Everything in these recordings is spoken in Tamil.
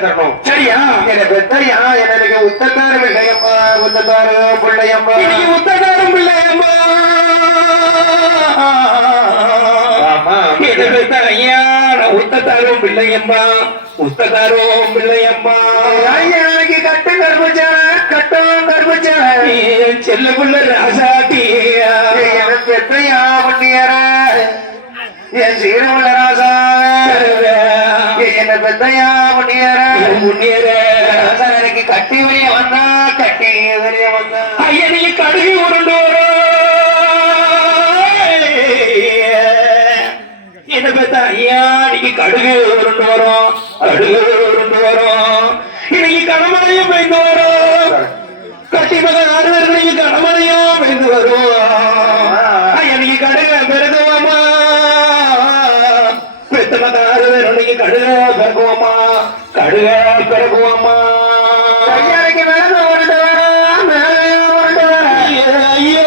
தரணும் சரியா? என்ன பெத்தையா எனக்கு உத்தத்தாரு பிள்ளையம்மா உத்தத்தாரு பிள்ளையம்மா இன்னைக்கு எனக்கு கட்டு கட்டம் என் ராசாட்டியா? எனக்கு பண்ணியார? சீரமுள்ள ராசா. என்ன பெத்தையா வெளிய வந்தா கட்டி வெளிய வந்தா. ஐயா நீங்க கடுகு உருண்டு வரும் என்ன பார்த்தா ஐயா நீங்க கடுகு உருண்டு வரும் கடுகு உருண்டு வரும் இன்னைக்கு கடமலையும் பெய்து வரும் கட்டி மகன் ஆறுவர் நீங்க கடமலையும் பெய்து வரும் கடுக பெருகுவாமா ஐயாருக்கு மேல உருண்டு வரா மேல உருண்டு வரா ஐயோ.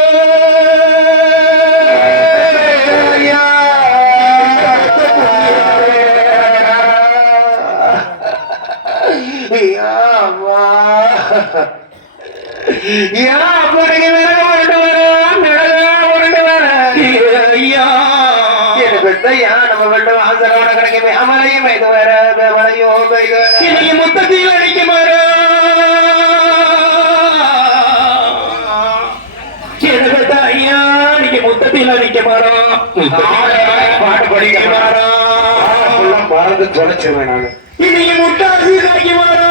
ஐயா ஐயா அம்மா. ஐயா அப்படி மேல உருண்டு வரா மேல உருண்டு வரா ஐயா. என்ன பெத்தையா நம்ம வெள்ள ஆசரோட கிடைக்கவே அமலையும் இது வர மலையோ இன்னைக்கு முத்தத்தில் அடிக்குமாறு ஐயா நீங்க முத்தத்தில் அடிக்குமாறோ பாட்டு படிக்க மாறோ. தொலைச்சிருவேன் நானு இன்னைக்கு முட்டாசு கிடைக்குமாறோ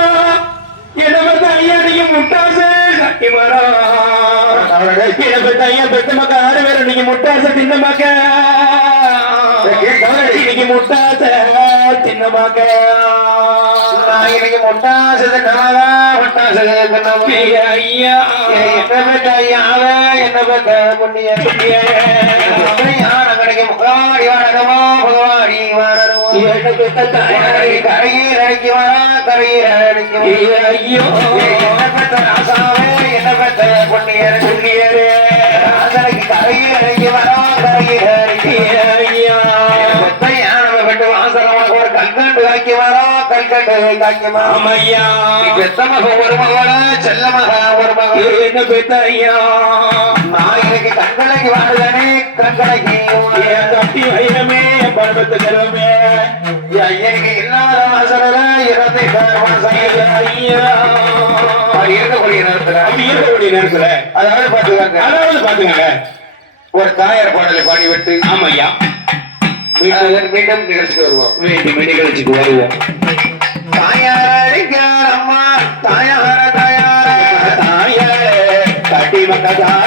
என்ன பார்த்தா ஐயா நீங்க முட்டாசு கிடைக்குமாறோ என்ன பார்த்தா ஐயா பெத்த ஆறு முட்டாசு தின்ன இன்னைக்கு முட்டாத தின்ன மக்கா நான் முட்டாசது நாளா முட்டாசது ஐயா என்ன பெற்ற ஐயாவ என்ன பெற்ற புண்ணிய புண்ணிய யான முகாடி வாடகமா பகவாடி கரையில் அடிக்கி வரா கரையில் ஐயோ என்ன பெற்ற ராசாவே என்ன பெற்ற கரையில் வரா கரையில் கல்கண்டு காக்கி வரா கல்கண்டு காக்கி வரா ஆமையா பெத்த மக ஒரு மகள செல்ல மக ஒரு மகள் என்ன பெத்த ஐயா நாயகனுக்கு கண்களைக்கு வாடுதானே கண்களைக்கு கட்டி ஐயமே பரமத்து செல்வமே ஐயனுக்கு இல்லாத வாசல இறந்து ஐயா. இருக்கக்கூடிய நேரத்துல. அப்படி இருக்கக்கூடிய நேரத்துல. அதாவது பாத்துக்காங்க அதாவது பாத்துங்க ஒரு தாயார் பாடலை பாடி விட்டு ஆமையா மீண்டும் மீண்டும் நிகழ்ச்சிக்கு வருவோம். வேண்டி மெடிக்கலுக்கு வருவோம். தாயார் அடிக்கார் அம்மா தாயார தாயார தாயாரே கட்டி நீங்கெல்லாம்